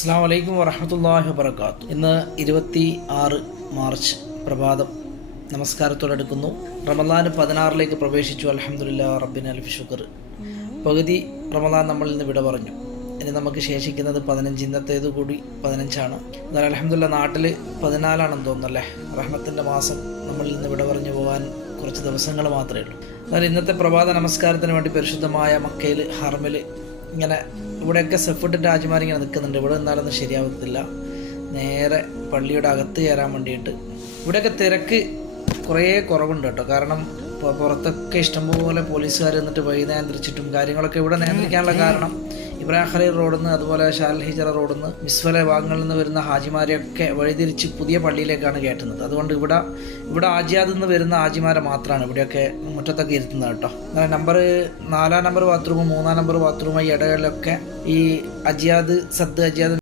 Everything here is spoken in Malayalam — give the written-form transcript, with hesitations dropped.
അസ്സലാമു അലൈക്കും വറഹ്മത്തുള്ളാഹി വബറകാതുഹു. ഇന്ന് 26 മാർച്ച് പ്രഭാതം നമസ്കാരത്തോടടുക്കുന്നു. റമദാൻ 16ലേക്ക് പ്രവേശിച്ചു. അൽഹംദുലില്ലാഹ് റബ്ബിന അൽഫ് ശുക്ർ. പകുതി റമദാൻ നമ്മളിൽ നിന്ന് വിട പറഞ്ഞു. ഇനി നമുക്ക് ശേഷിക്കുന്നത് 15. ഇന്നത്തേത് കൂടി 15ആണ്. എന്നാൽ അൽഹംദുലില്ലാഹ് നാട്ടിൽ 14ആണെന്ന് തോന്നുന്നല്ലേ. റഹ്മത്തിൻ്റെ മാസം നമ്മളിൽ നിന്ന് വിട പറഞ്ഞു പോകാൻ കുറച്ച് ദിവസങ്ങൾ മാത്രമേ ഉള്ളൂ. എന്നാൽ ഇന്നത്തെ പ്രഭാത നമസ്കാരത്തിന് വേണ്ടി പരിശുദ്ധമായ മക്കയിൽ ഹറമിൽ ഇങ്ങനെ ഇവിടെയൊക്കെ സെഫിട്ടിൻ്റെ ഹാജിമാരിങ്ങനെ നിൽക്കുന്നുണ്ട്. ഇവിടെ നിന്നാലൊന്നും ശരിയാവത്തില്ല. നേരെ പള്ളിയുടെ അകത്ത് കയറാൻ വേണ്ടിയിട്ട് ഇവിടെയൊക്കെ തിരക്ക് കുറേ കുറവുണ്ട് കേട്ടോ. കാരണം ഇപ്പോൾ പുറത്തൊക്കെ ഇഷ്ടംപോലെ പോലീസുകാർ എന്നിട്ട് വഴി നിയന്ത്രിച്ചിട്ടും കാര്യങ്ങളൊക്കെ ഇവിടെ നിയന്ത്രിക്കാനുള്ള കാരണം ഇബ്രാഹിം ഖലീൽ റോഡിൽ നിന്ന് അതുപോലെ ഷാൽ ഹിജറ റോഡിൽ നിന്ന് മിസ്വല ഭാഗങ്ങളിൽ നിന്ന് വരുന്ന ഹാജിമാരെയൊക്കെ വഴിതിരിച്ച് പുതിയ പള്ളിയിലേക്കാണ് കയറ്റുന്നത്. അതുകൊണ്ട് ഇവിടെ ആജിയാദിൽ നിന്ന് വരുന്ന ഹാജിമാരെ മാത്രമാണ് ഇവിടെയൊക്കെ മുറ്റത്തൊക്കെ ഇരുത്തുന്നത് കേട്ടോ. അങ്ങനെ 4 നമ്പർ ബാത്റൂമും 3 നമ്പർ ബാത്റൂമും ഈ ഇടകളിലൊക്കെ ഈ അജിയാദ് സദ് അജിയാദ്